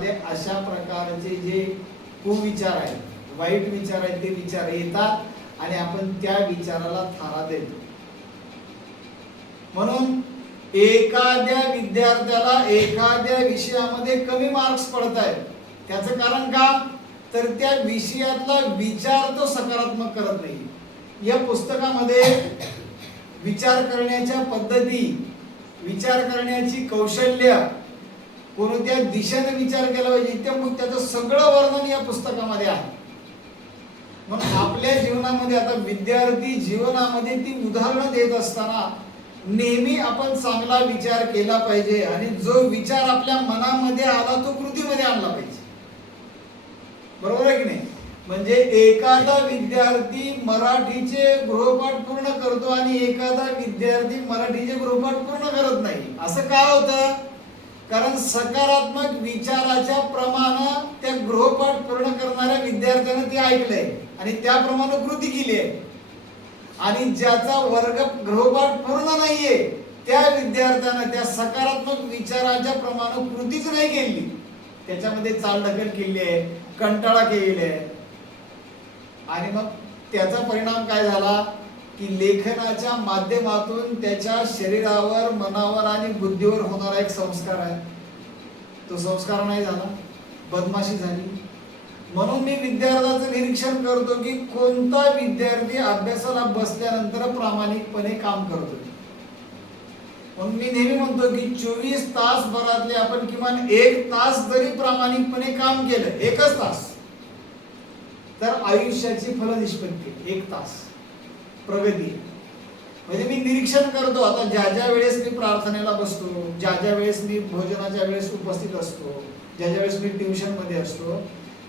पुस्तकामध्ये अशा प्रकारचे जे कुविचार आहेत, वाईट विचार आहेत, ते विचार येतात आणि आपण त्या विचाराला थारा देतो. म्हणून एखाद्या विद्यार्थ्याला एखाद्या विषयामध्ये कमी मार्क्स पडत आहेत, त्याचं कारण का, तर त्या विषयातला विचार तो सकारात्मक करत नाही. या पुस्तकामध्ये विचार करण्याच्या पद्धती, विचार करण्याची कौशल्य, कोणत्या दिशेने विचार केला पाहिजे त्याचं सगळं वर्णन या पुस्तकामध्ये आहे. म्हणून आपल्या जीवनामध्ये, आता विद्यार्थी जीवनामध्ये ती उदाहरणं देत असताना नेहमी आपण चांगला विचार केला पाहिजे आणि जो विचार आपल्या मनामध्ये आला तो कृतीमध्ये आणला पाहिजे. बरोबर आहे की नाही? म्हणजे एखादा विद्यार्थी मराठीचे गृहपाठ पूर्ण करतो आणि एखादा विद्यार्थी मराठीचे गृहपाठ पूर्ण करत नाही. असं का होतं? कारण सकारात्मक विचाराच्या प्रमाणे त्या गृहपाठ पूर्ण करणाऱ्या विद्यार्थ्याने ते ऐकलंय आणि त्याप्रमाणे कृती केली आहे. आणि ज्याचा वर्ग गृहपाठ पूर्ण नाहीये त्या विद्यार्थ्यानं त्या सकारात्मक विचाराच्या प्रमाणे कृतीच नाही केली, त्याच्यामध्ये चालढकल केली आहे, कंटाळा केलेला आहे. आणि मग त्याचा परिणाम काय झाला की लेखनाच्या माध्यमातून त्याच्या शरीरावर, मनावर आणि बुद्धीवर होणारा एक संस्कार आहे, तो संस्कार नाही झाला, बदमाशी झाली. म्हणून मी विद्यार्थ्याचं निरीक्षण करतो की कोणता विद्यार्थी अभ्यासाला बसल्यानंतर प्रामाणिकपणे काम करतो. म्हणून मी नेहमी म्हणतो की 24 तास भरातले आपण किमान 1 तास जरी प्रामाणिकपणे काम केलं, 1च तास, तर आयुष्याची फलनिष्पत्ती 1 तास प्रगती. म्हणजे मी निरीक्षण करतो, आता ज्या वेळेस मी प्रार्थनेला बसतो, ज्या वेळेस मी भोजनाच्या वेळेस उपस्थित असतो, ज्या वेळेस मी ट्युशन मध्ये असतो,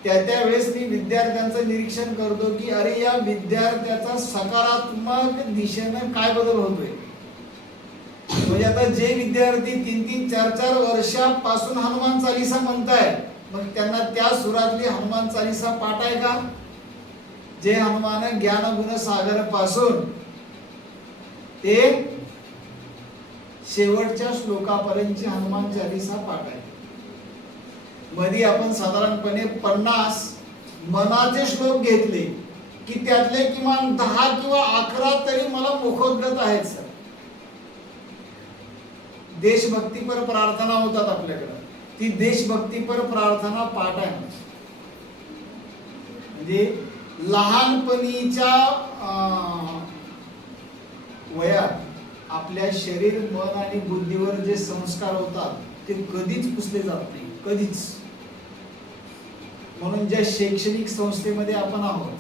त्या वेळेस मी विद्यार्थ्यांचं निरीक्षण करतो की अरे या विद्यार्थ्याचा सकारात्मक दिशेनं काय बदल होतोय. म्हणजे आता जे विद्यार्थी 3-3, 4-4 वर्षापासून हनुमान चालीसा म्हणताय, मग त्यांना त्या सुरातली हनुमान चालीसा पाठ आहे का? जे हनुमान ज्ञान गुण सागर पासून ते शेवटच्या श्लोकापर्यंतची हनुमान चालीसा पाठ आहे. मध्ये आपण साधारणपणे 50 मनाचे श्लोक घेतले की त्यातले किमान 10 किंवा 11 तरी मला मुखोद्गत आहेत सर. देशभक्तीपर प्रार्थना होतात आपल्याकडे, ती देशभक्तीपर प्रार्थना पाठ आहे. म्हणजे लहानपणीच्या वयात आपल्या शरीर, मन आणि बुद्धीवर जे संस्कार होतात ते कधीच पुसले जात नाही, कधीच. म्हणून ज्या शैक्षणिक संस्थेमध्ये आपण आहोत,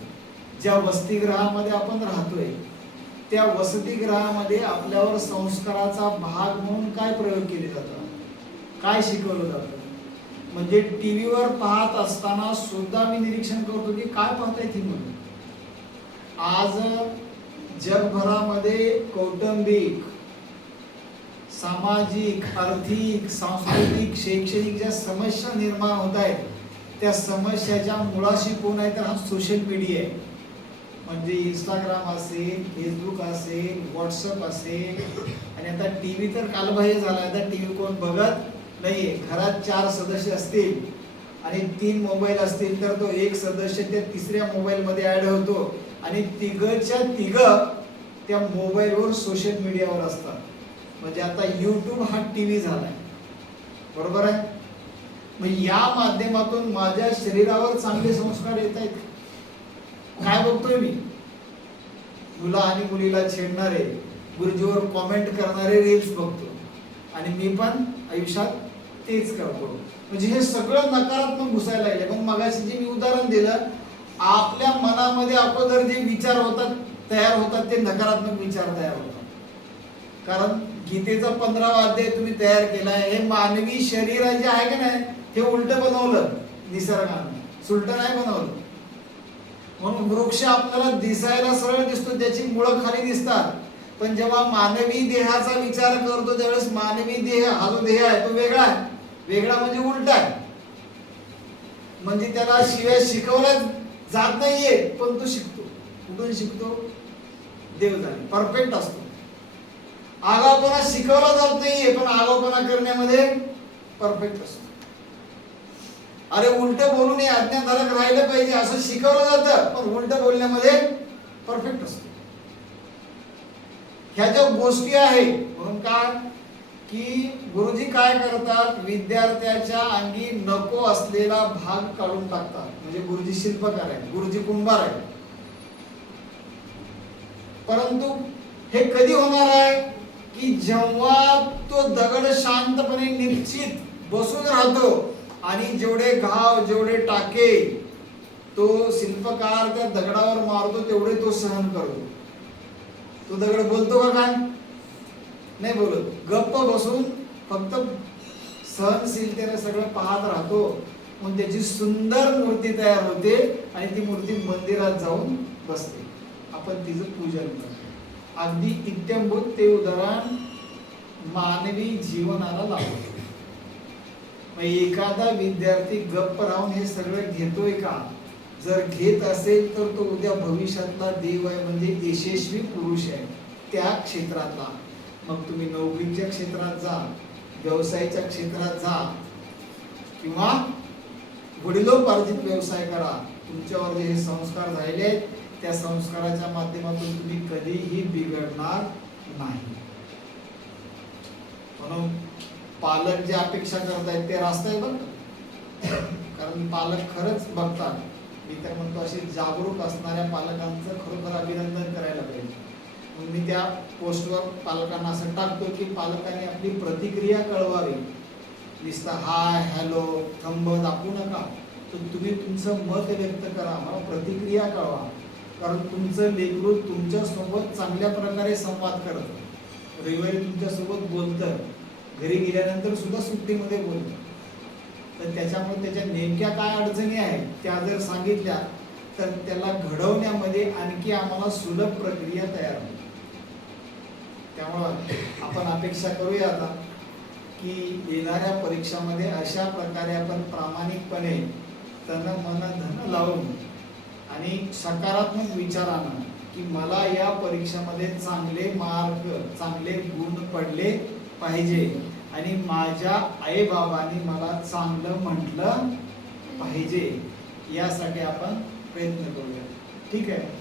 ज्या वसतिगृहामध्ये आपण राहतोय, त्या वसतिगृहामध्ये आपल्यावर संस्काराचा भाग म्हणून काय प्रयोग केले जातात, काय शिकवलं जातं. म्हणजे टीव्हीवर पाहत असताना सुद्धा मी निरीक्षण करतो की काय पाहताय ती मुलं. आज जगभरामध्ये कौटुंबिक, सामाजिक, आर्थिक, सांस्कृतिक, शैक्षणिक ज्या समस्या निर्माण होत आहेत, त्या समस्याच्या मुळाशी कोण आहे तर हा सोशल मीडिया आहे. म्हणजे इंस्टाग्राम असेल, फेसबुक असेल, व्हॉट्सअप असेल, आणि आता टीव्ही तर कालबाह्य झाला. आता टीव्ही कोण बघत नाहीये. घरात 4 सदस्य असतील आणि 3 मोबाईल असतील तर तो एक सदस्य त्या तिसऱ्या मोबाईल मध्ये ऍड होतो आणि तिघच्या तिघ त्या मोबाईलवर सोशल मीडियावर असतात. म्हणजे आता युट्यूब हा टीव्ही झालाय. बरोबर आहे? मग या माध्यमातून माझ्या शरीरावर चांगले संस्कार येत आहेत. काय बघतोय मी? मुला आणि मुलीला छेडणारे, गुरुजीवर कॉमेंट करणारे रील्स बघतो आणि मी पण आयुष्यात तेच करतो. म्हणजे हे सगळं नकारात्मक घुसायला लागले. पण मगाशी जे मी उदाहरण दिलं, आपल्या मनामध्ये अगोदर जे विचार होतात, तयार होतात, ते नकारात्मक विचार तयार होतात. कारण गीतेचा 15वा अध्याय तुम्ही तयार केलाय, हे मानवी शरीर जे आहे की नाही, हे उलट बनवलं निसर्गाने, सुलट नाही बनवलं. म्हणून वृक्ष आपल्याला दिसायला सरळ दिसतो, त्याची मुळं खाली दिसतात. पण जेव्हा मानवी देहाचा विचार करतो त्यावेळेस मानवी देह हा जो देह आहे तो वेगळा आहे. वेगळा म्हणजे उलटा आहे. म्हणजे त्याला शिवाय शिकवल्या जात नाहीये, पण तो शिकतो. कुठून शिकतो? देव जाणे, परफेक्ट असतो. आगाऊपणा शिकवला जात नाहीये, पण आगाऊपणा करण्यामध्ये परफेक्ट असतो. अरे उलट बोलून हे आज्ञाधारक राहिलं पाहिजे असं शिकवलं जातं, पण उलट बोलण्यामध्ये परफेक्ट असतो. ह्या ज्या गोष्टी आहेत, म्हणून काय की गुरुजी काय करतात, विद्यार्थ्याच्या अंगी नको असलेला भाग काढून टाकतात. म्हणजे गुरुजी शिल्पकार आहे, गुरुजी कुंभार आहे. परंतु हे कधी होणार आहे की जेव्हा तो दगड शांतपणे निश्चित बसून राहतो आणि जेवढे घाव जेवढे टाके तो शिल्पकार त्या दगडावर मारतो तेवढे तो सहन करतो. तो दगड बोलतो का काय? नाही बोलत. गप्प बसून फक्त सहनशीलतेने सगळं पाहत राहतो. मग त्याची सुंदर मूर्ती तयार होते आणि ती मूर्ती मंदिरात जाऊन बसते. आपण तिचं पूजन करतो. अगदी इत्थंभूत ते उदाहरण मानवी जीवनाला लागतं. एखादा विद्यार्थी गप्प राहून हे सगळं घेतोय का? जर घेत असेल तर तो उद्या भविष्यातला देव आहे, म्हणजे यशस्वी पुरुष आहे त्या क्षेत्रातला. मग तुम्ही नोकरीच्या क्षेत्रात जा, व्यवसायाच्या क्षेत्रात जा, किंवा वडिलोपार्जित व्यवसाय करा. तुमच्यावर जे हे संस्कार झालेले आहेत त्या संस्काराच्या माध्यमातून तुम्ही कधीही बिघडणार नाही. म्हणून पालक जे अपेक्षा करतायत ते रास्ताय बघ, कारण पालक खरंच बघतात. मी तर म्हणतो असे जागरूक असणाऱ्या पालकांचं खरोखर अभिनंदन करायला पाहिजे. मी त्या पोस्टवर पालकांना असं टाकतो की पालकांनी आपली प्रतिक्रिया कळवावी. नुसतं हाय हॅलो थंब दाखवू नका, तर तुम्ही तुमचं मत व्यक्त करा, मला प्रतिक्रिया कळवा. कारण तुमचं लेकरू तुमच्या सोबत चांगल्या प्रकारे संवाद करतं, रविवारी तुमच्या सोबत बोलतं, घरी गेल्यानंतर सुद्धा सुट्टीमध्ये बोलतं. तर त्याच्यामुळे त्याच्या नेमक्या काय अडचणी आहेत त्या जर सांगितल्या तर त्याला घडवण्यामध्ये आणखी आम्हाला सुलभ प्रक्रिया तयार होईल. त्यामुळं आपण अपेक्षा करूया आता की येणाऱ्या परीक्षामध्ये अशा प्रकारे आपण प्रामाणिकपणे तन मन धन लावून आणि सकारात्मक विचारानं की मला या परीक्षेमध्ये चांगले मार्क चांगले गुण पडले पाहिजे आणि माझ्या आईबाबांनी मला चांगलं म्हटलं पाहिजे, यासाठी आपण प्रयत्न करूया. ठीक आहे.